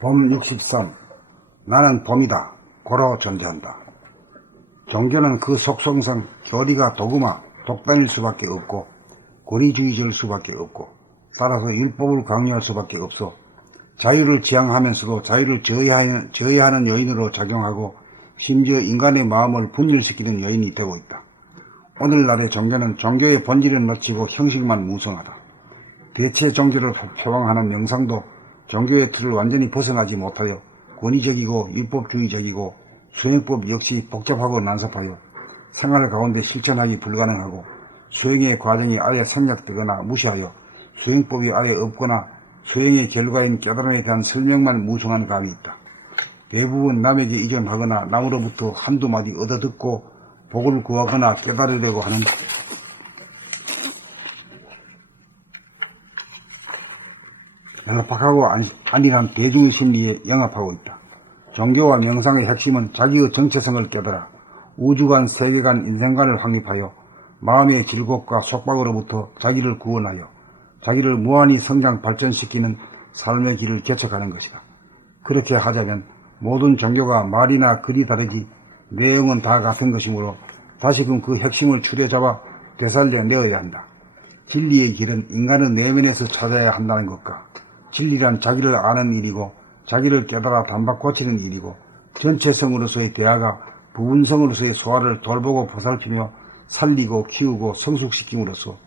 봄 63. 나는 봄이다. 고로 존재한다. 종교는 그 속성상 교리가 도구마, 독단일 수밖에 없고 권위주의적일 수밖에 없고 따라서 율법을 강요할 수밖에 없어 자유를 지향하면서도 자유를 저해하는 요인으로 작용하고 심지어 인간의 마음을 분열시키는 요인이 되고 있다. 오늘날의 종교는 종교의 본질을 놓치고 형식만 무성하다. 대체 종교를 표방하는 영상도 종교의 틀을 완전히 벗어나지 못하여 권위적이고 율법주의적이고 수행법 역시 복잡하고 난섭하여 생활 가운데 실천하기 불가능하고 수행의 과정이 아예 생략되거나 무시하여 수행법이 아예 없거나 수행의 결과인 깨달음에 대한 설명만 무성한 감이 있다. 대부분 남에게 의존하거나 남으로부터 한두 마디 얻어듣고 복을 구하거나 깨달으려고 하는 날박하고 안일한 대중의 심리에 영합하고 있다. 종교와 명상의 핵심은 자기의 정체성을 깨달아 우주관, 세계관, 인생관을 확립하여 마음의 질곡과 속박으로부터 자기를 구원하여 자기를 무한히 성장 발전시키는 삶의 길을 개척하는 것이다. 그렇게 하자면 모든 종교가 말이나 글이 다르지 내용은 다 같은 것이므로 다시금 그 핵심을 추려잡아 되살려내어야 한다. 진리의 길은 인간의 내면에서 찾아야 한다는 것과 진리란 자기를 아는 일이고 자기를 깨달아 단박 고치는 일이고 전체성으로서의 대화가 부분성으로서의 소화를 돌보고 보살피며 살리고 키우고 성숙시킴으로써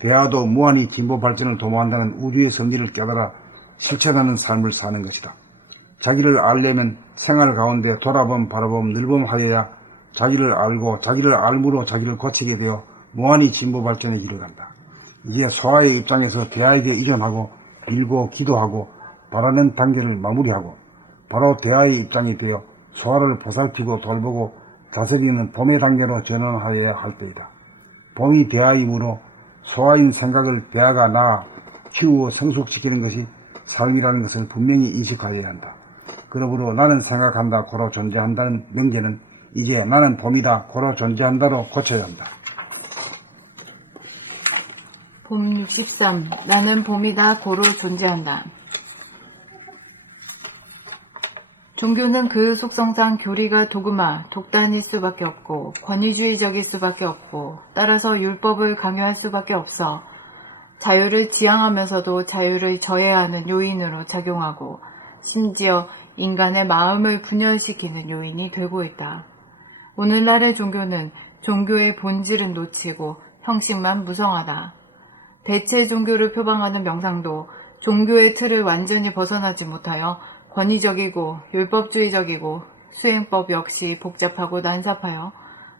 대화도 무한히 진보 발전을 도모한다는 우주의 선리를 깨달아 실천하는 삶을 사는 것이다. 자기를 알려면 생활 가운데 돌아봄 바라봄 늘봄하여야 자기를 알고 자기를 알므로 자기를 고치게 되어 무한히 진보 발전의 길을 간다. 이제 소아의 입장에서 대화에게 의존하고 빌고 기도하고 바라는 단계를 마무리하고 바로 대화의 입장이 되어 소아를 보살피고 돌보고 다스리는 봄의 단계로 전환하여야 할 때이다. 봄이 대화이므로 소아인 생각을 대화가 낳아 키우고 성숙시키는 것이 삶이라는 것을 분명히 인식하여야 한다. 그러므로 나는 생각한다 고로 존재한다는 명제는 이제 나는 봄이다 고로 존재한다로 고쳐야 한다. 봄 63. 나는 봄이다 고로 존재한다. 종교는 그 속성상 교리가 도구마, 독단일 수밖에 없고 권위주의적일 수밖에 없고 따라서 율법을 강요할 수밖에 없어 자유를 지향하면서도 자유를 저해하는 요인으로 작용하고 심지어 인간의 마음을 분열시키는 요인이 되고 있다. 오늘날의 종교는 종교의 본질은 놓치고 형식만 무성하다. 대체 종교를 표방하는 명상도 종교의 틀을 완전히 벗어나지 못하여 권위적이고 율법주의적이고 수행법 역시 복잡하고 난삽하여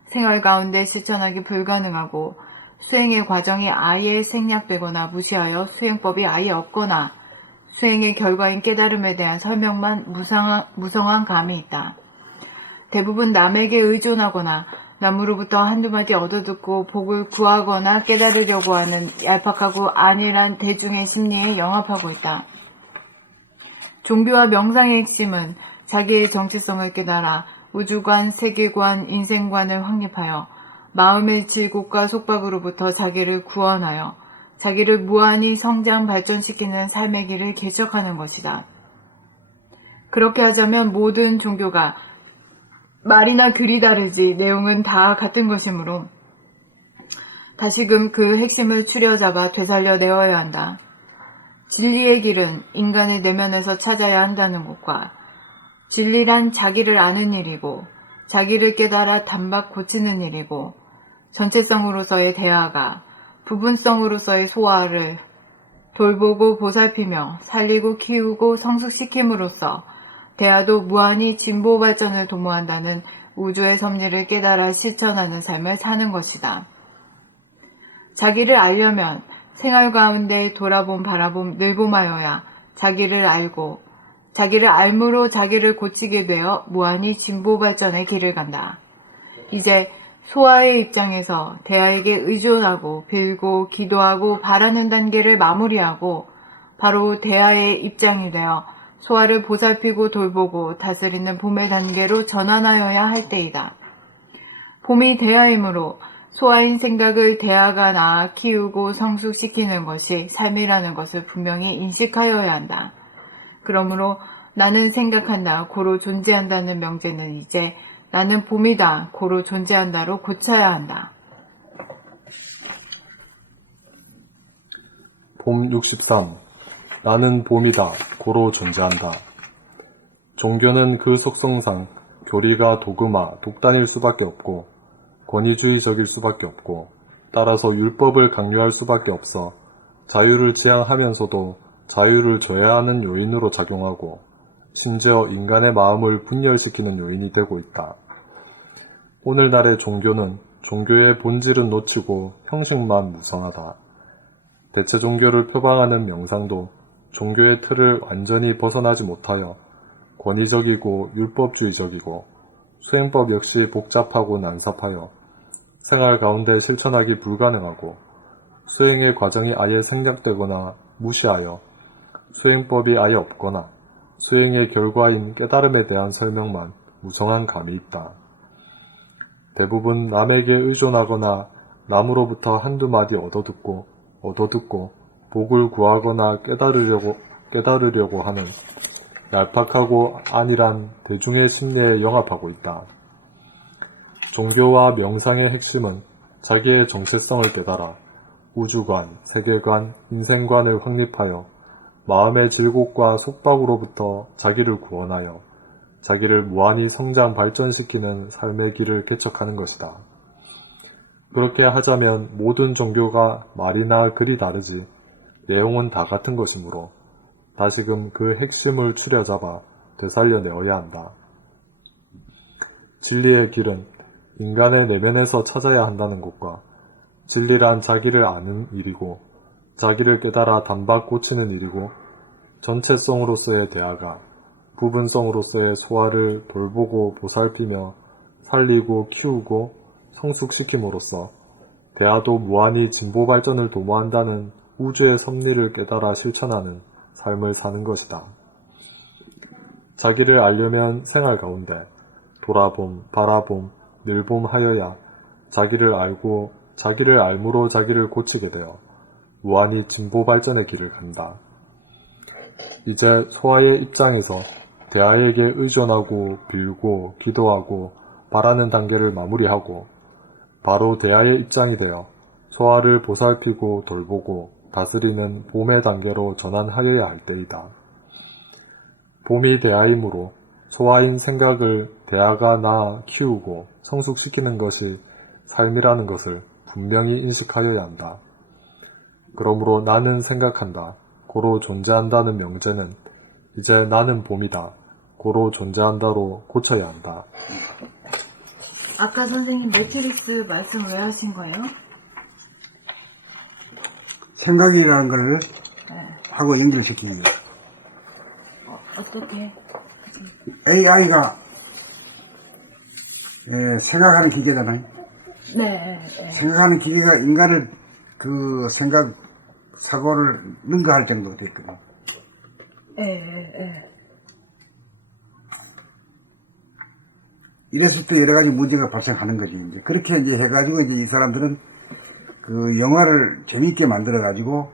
생활 가운데 실천하기 불가능하고 수행의 과정이 아예 생략되거나 무시하여 수행법이 아예 없거나 수행의 결과인 깨달음에 대한 설명만 무성한 감이 있다. 대부분 남에게 의존하거나 남으로부터 한두 마디 얻어듣고 복을 구하거나 깨달으려고 하는 얄팍하고 안일한 대중의 심리에 영합하고 있다. 종교와 명상의 핵심은 자기의 정체성을 깨달아 우주관, 세계관, 인생관을 확립하여 마음의 질곡과 속박으로부터 자기를 구원하여 자기를 무한히 성장 발전시키는 삶의 길을 개척하는 것이다. 그렇게 하자면 모든 종교가 말이나 글이 다르지 내용은 다 같은 것이므로 다시금 그 핵심을 추려잡아 되살려내어야 한다. 진리의 길은 인간의 내면에서 찾아야 한다는 것과 진리란 자기를 아는 일이고 자기를 깨달아 단박 고치는 일이고 전체성으로서의 대화가 부분성으로서의 소화를 돌보고 보살피며 살리고 키우고 성숙시킴으로써 대화도 무한히 진보 발전을 도모한다는 우주의 섭리를 깨달아 실천하는 삶을 사는 것이다. 자기를 알려면 생활 가운데 돌아봄 바라봄 늘봄하여야 자기를 알고 자기를 알므로 자기를 고치게 되어 무한히 진보 발전의 길을 간다. 이제 소아의 입장에서 대화에게 의존하고 빌고 기도하고 바라는 단계를 마무리하고 바로 대화의 입장이 되어 소아를 보살피고 돌보고 다스리는 봄의 단계로 전환하여야 할 때이다. 봄이 대화이므로 소아인 생각을 대화가 낳아 키우고 성숙시키는 것이 삶이라는 것을 분명히 인식하여야 한다. 그러므로 나는 생각한다, 고로 존재한다는 명제는 이제 나는 봄이다, 고로 존재한다로 고쳐야 한다. 봄 63. 나는 봄이다, 고로 존재한다. 종교는 그 속성상 교리가 도그마, 독단일 수밖에 없고 권위주의적일 수밖에 없고 따라서 율법을 강요할 수밖에 없어 자유를 지향하면서도 자유를 저해하는 요인으로 작용하고 심지어 인간의 마음을 분열시키는 요인이 되고 있다. 오늘날의 종교는 종교의 본질은 놓치고 형식만 무성하다. 대체 종교를 표방하는 명상도 종교의 틀을 완전히 벗어나지 못하여 권위적이고 율법주의적이고 수행법 역시 복잡하고 난삽하여 생활 가운데 실천하기 불가능하고 수행의 과정이 아예 생략되거나 무시하여 수행법이 아예 없거나 수행의 결과인 깨달음에 대한 설명만 무성한 감이 있다. 대부분 남에게 의존하거나 남으로부터 한두 마디 얻어듣고 복을 구하거나 깨달으려고 하는 얄팍하고 안일한 대중의 심리에 영합하고 있다. 종교와 명상의 핵심은 자기의 정체성을 깨달아 우주관, 세계관, 인생관을 확립하여 마음의 질곡과 속박으로부터 자기를 구원하여 자기를 무한히 성장 발전시키는 삶의 길을 개척하는 것이다. 그렇게 하자면 모든 종교가 말이나 글이 다르지 내용은 다 같은 것이므로 다시금 그 핵심을 추려잡아 되살려내어야 한다. 진리의 길은 인간의 내면에서 찾아야 한다는 것과 진리란 자기를 아는 일이고 자기를 깨달아 단박 고치는 일이고 전체성으로서의 대화가 부분성으로서의 소화를 돌보고 보살피며 살리고 키우고 성숙시킴으로써 대화도 무한히 진보 발전을 도모한다는 우주의 섭리를 깨달아 실천하는 삶을 사는 것이다. 자기를 알려면 생활 가운데 돌아봄, 바라봄, 늘봄 하여야 자기를 알고 자기를 알므로 자기를 고치게 되어 무한히 진보 발전의 길을 간다. 이제 소아의 입장에서 대아에게 의존하고 빌고 기도하고 바라는 단계를 마무리하고 바로 대아의 입장이 되어 소아를 보살피고 돌보고 다스리는 봄의 단계로 전환하여야 할 때이다. 봄이 대아이므로 소아인 생각을 대아가 낳아 키우고 성숙시키는 것이 삶이라는 것을 분명히 인식하여야 한다. 그러므로 나는 생각한다, 고로 존재한다는 명제는 이제 나는 봄이다, 고로 존재한다로 고쳐야 한다. 아까 선생님 매트릭스 말씀 왜 하신 거예요? 생각이라는 걸 네. 하고 연결시키기 위해. 어떻게? AI가 생각하는 기계잖아요. 네. 생각하는 기계가 인간을 그 생각, 사고를 능가할 정도가 됐거든. 네. 이랬을 때 여러 가지 문제가 발생하는 거지. 이제 그렇게 이제 해가지고 이제 이 사람들은 그 영화를 재미있게 만들어가지고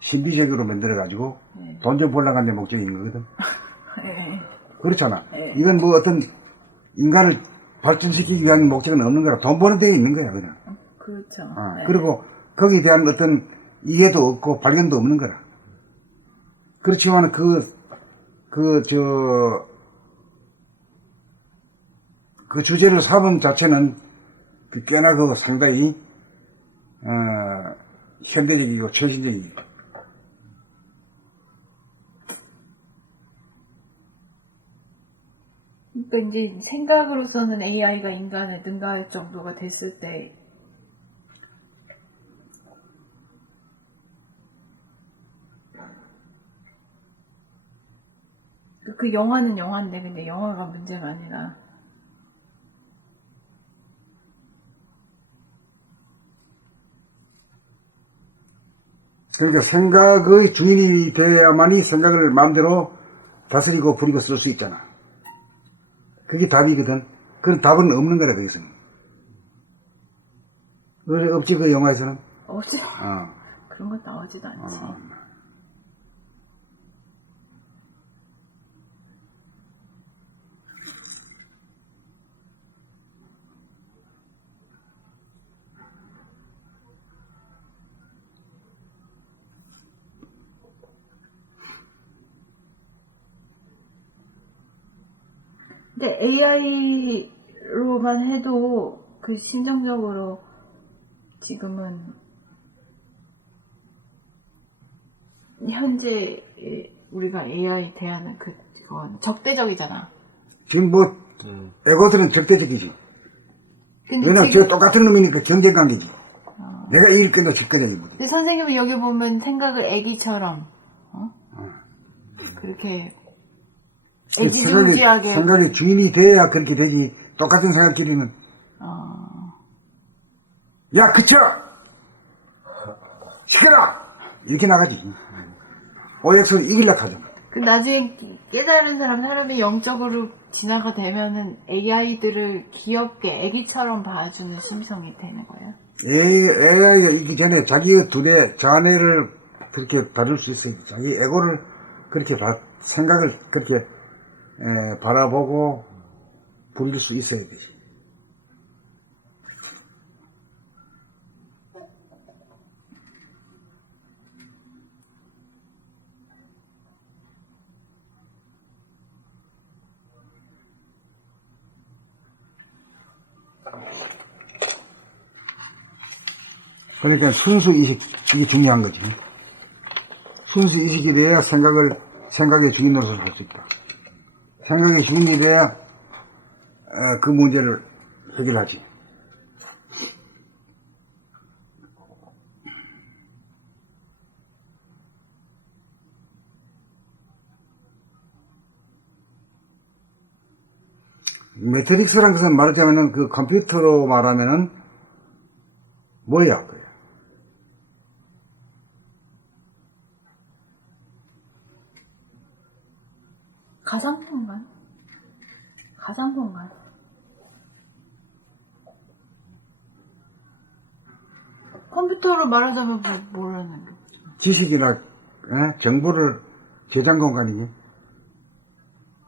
신비적으로 만들어가지고 돈 좀 벌려고 하는 데 목적이 있는 거거든. 네. 그렇잖아. 이건 뭐 어떤 인간을 발전시키기 위한 목적은 없는 거라. 돈 버는 데가 있는 거야, 그냥. 그렇죠. 네. 그리고 거기에 대한 어떤 이해도 없고 발견도 없는 거라. 그렇지만 그 주제를 삼은 자체는 꽤나 그 상당히 현대적이고 최신적이고. 그러니까 이제 생각으로서는 AI가 인간을 능가할 정도가 됐을 때 그 영화는 영화인데 근데 영화가 문제가 아니라 그러니까 생각의 주인이 돼야만이 생각을 마음대로 다스리고 부리고 쓸 수 있잖아. 그게 답이거든. 그런 답은 없는 거라, 거기서는. 없지, 그 영화에서는? 없지. 그런 거 나오지도 않지. 근데 AI로만 해도 그 심정적으로 지금은 현재 우리가 AI 대하는 그건 적대적이잖아. 지금 뭐 에고들은 절대적이지. 근데 왜냐면 지금 저 똑같은 놈이니까 경쟁 관계지. 내가 이길 거냐 질 거냐 이거지. 근데 선생님은 여기 보면 생각을 애기처럼 그렇게 애지중지하게 생각의 주인이 돼야 그렇게 되지. 똑같은 생각끼리는 야 그쳐 시켜라 이렇게 나가지. OX는 이기려고 하죠. 그 나중에 깨달은 사람이 영적으로 진화가 되면은 AI들을 귀엽게 애기처럼 봐주는 심성이 되는 거예요. AI가 있기 전에 자기의 두뇌, 자뇌를 그렇게 다룰 수 있어요. 자기 에고를 그렇게 생각을 그렇게 바라보고 부릴 수 있어야 되지. 그러니까 순수의식, 이게 중요한 거지. 순수의식이 돼야 생각의 주인으로서 할 수 있다. 생각의 주인이 돼야 그 문제를 해결하지. 매트릭스라는 것은 말하자면은 그 컴퓨터로 말하면은 뭐야? 가상공간? 가상공간. 컴퓨터로 말하자면 뭐라는 거? 지식이나 정보를 저장 공간이니?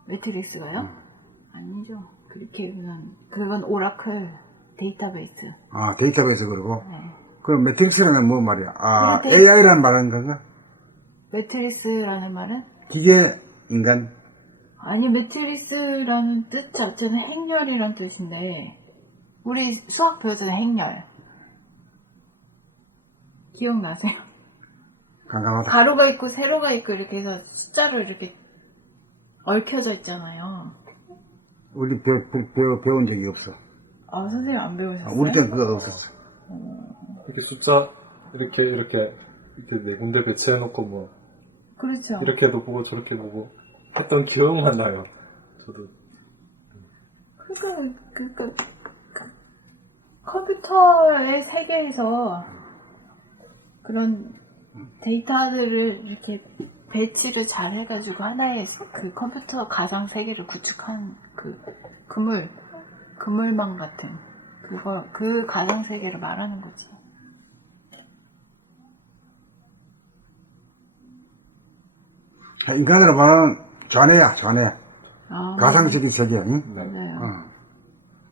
매트릭스가요? 아니죠. 그렇게 그건 오라클 데이터베이스. 아, 데이터베이스 그러고? 네. 그럼 매트릭스라는 건 뭐 말이야? 아, 그래, AI라는 말하는 건가? 매트릭스라는 말은? 기계, 인간? 아니, 매트릭스라는 뜻 자체는 행렬이란 뜻인데, 우리 수학 배웠잖아요, 행렬. 기억나세요? 깜깜하다. 가로가 있고 세로가 있고 이렇게 해서 숫자로 이렇게 얽혀져 있잖아요. 우리 배운 적이 없어. 아, 선생님 안 배우셨어요? 우리 때는 그거 없었어. 이렇게 숫자 이렇게 네 군데 배치해놓고 뭐 그렇죠. 이렇게도 보고 저렇게 보고 했던 기억만 나요. 저도. 그러니까 컴퓨터의 세계에서 그런 데이터들을 이렇게 배치를 잘 해가지고 하나의 그 컴퓨터 가상 세계를 구축한 그 그물망 같은 그 가상 세계를 말하는 거지. 인간으로 말하는 좌뇌야, 좌뇌. 아, 가상적인 세계, 응? 맞아요.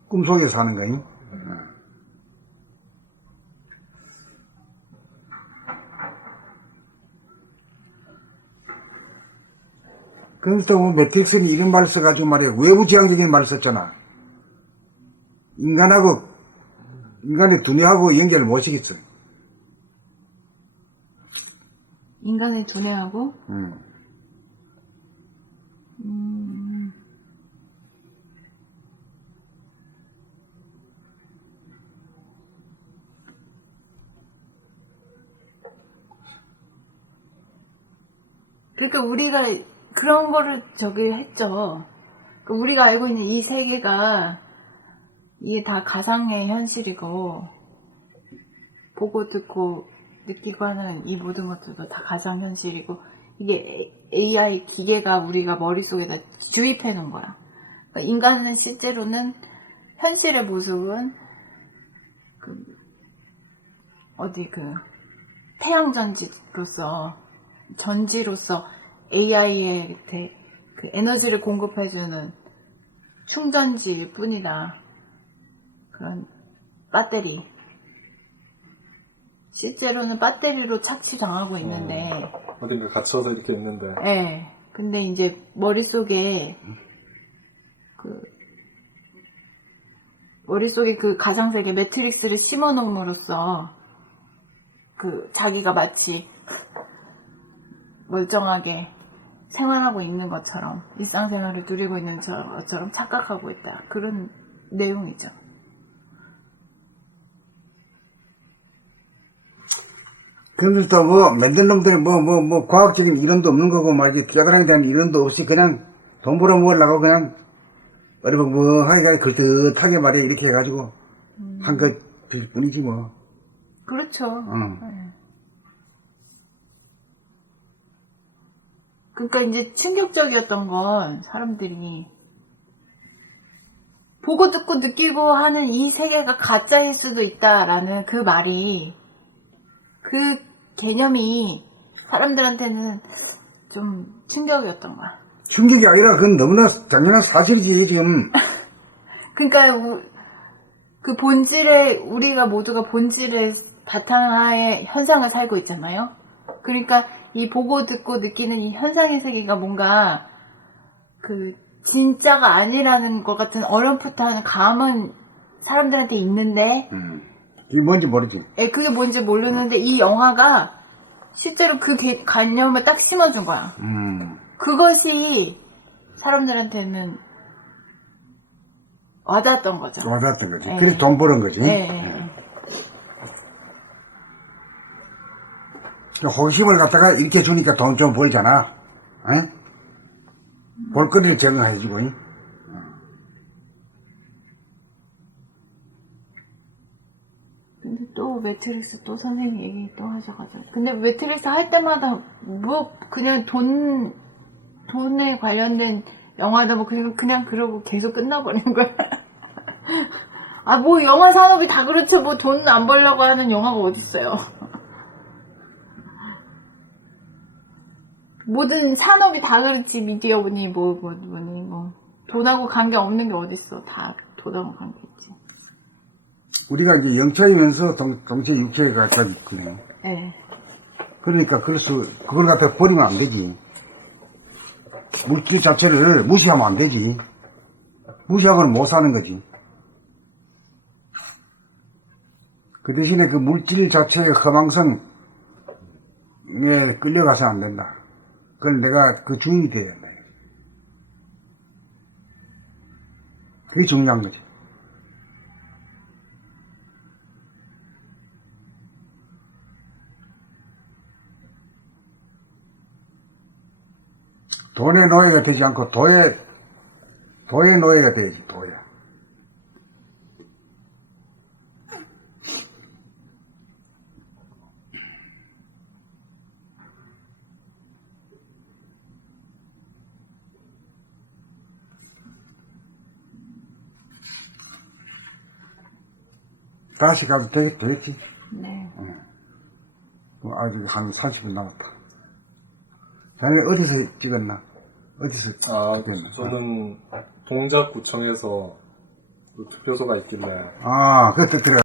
꿈속에 사는 거니? 그래서 뭐 매트릭스는 이런 말을 써가지고 말이야. 외부 지향적인 말을 썼잖아. 인간의 두뇌하고 연결을 못 시켰어. 인간의 두뇌하고 그러니까 우리가 그런 거를 저기 했죠. 그러니까 우리가 알고 있는 이 세계가 이게 다 가상의 현실이고 보고 듣고 느끼고 하는 이 모든 것들도 다 가상 현실이고 이게 AI 기계가 우리가 머릿속에다 주입해 놓은 거야. 그러니까 인간은 실제로는 현실의 모습은 전지로서 AI에 그 에너지를 공급해주는 충전지일 뿐이다. 그런 배터리. 실제로는 배터리로 착취당하고 있는데. 어딘가 갇혀서 이렇게 있는데. 네. 근데 이제 머릿속에 그 머릿속에 그 가상세계 매트릭스를 심어놓음으로써 자기가 마치 멀쩡하게 생활하고 있는 것처럼 일상생활을 누리고 있는 것처럼 착각하고 있다. 그런 내용이죠. 그런데 또 만든 놈들은 과학적인 이론도 없는 거고 말이지, 깨달음에 대한 이론도 없이 그냥 돈 벌어 먹으려고 그냥 어리버리하게 걸듯하게 말이야, 이렇게 해가지고 한 것일 뿐이지 뭐. 그렇죠. 응. 그러니까 이제 충격적이었던 건 사람들이 보고 듣고 느끼고 하는 이 세계가 가짜일 수도 있다라는 그 말이, 그 개념이 사람들한테는 좀 충격이었던 거야. 충격이 아니라 그건 너무나 당연한 사실이지 지금. 그러니까 그 본질의, 우리가 모두가 본질의 바탕하에 현상을 살고 있잖아요. 그러니까 이 보고 듣고 느끼는 이 현상의 세계가 뭔가 진짜가 아니라는 것 같은 어렴풋한 감은 사람들한테 있는데, 이게 뭔지 모르지. 그게 뭔지 모르는데 이 영화가 실제로 그 관념을 딱 심어준 거야. 그것이 사람들한테는 와닿았던 거죠. 와닿았던 거지. 네. 그래서 돈 버는 거지. 네. 호기심을 갖다가 이렇게 주니까 돈 좀 벌잖아. 에? 볼거리를 제공해주고. 근데 또 매트릭스 또 선생님 얘기 또 하셔가지고. 근데 매트릭스 할 때마다 그냥 돈에 관련된 영화다 그냥 그러고 계속 끝나버리는 거야. 영화 산업이 다 그렇죠. 돈 안 벌려고 하는 영화가 어딨어요. 모든 산업이 다 그렇지. 미디어니 뭐니 돈하고 관계 없는 게 어딨어. 다 돈하고 관계 있지. 우리가 이제 영체이면서 동체 육체가 갖다 있거든. 네. 그러니까 그걸 갖다 버리면 안 되지. 물질 자체를 무시하면 안 되지. 무시하고는 못 사는 거지. 그 대신에 그 물질 자체의 허망성에 끌려가서 안 된다. 그걸 내가 그 주인이 돼야 된다. 그게 중요한 거지. 돈의 노예가 되지 않고 도의 노예가 돼야지, 도야. 다시 가도 되겠지? 네. 아직 한 30분 남았다. 자네 어디서 찍었나? 어디서 찍었나? 저는 동작구청에서 투표소가 있길래 그때 들어.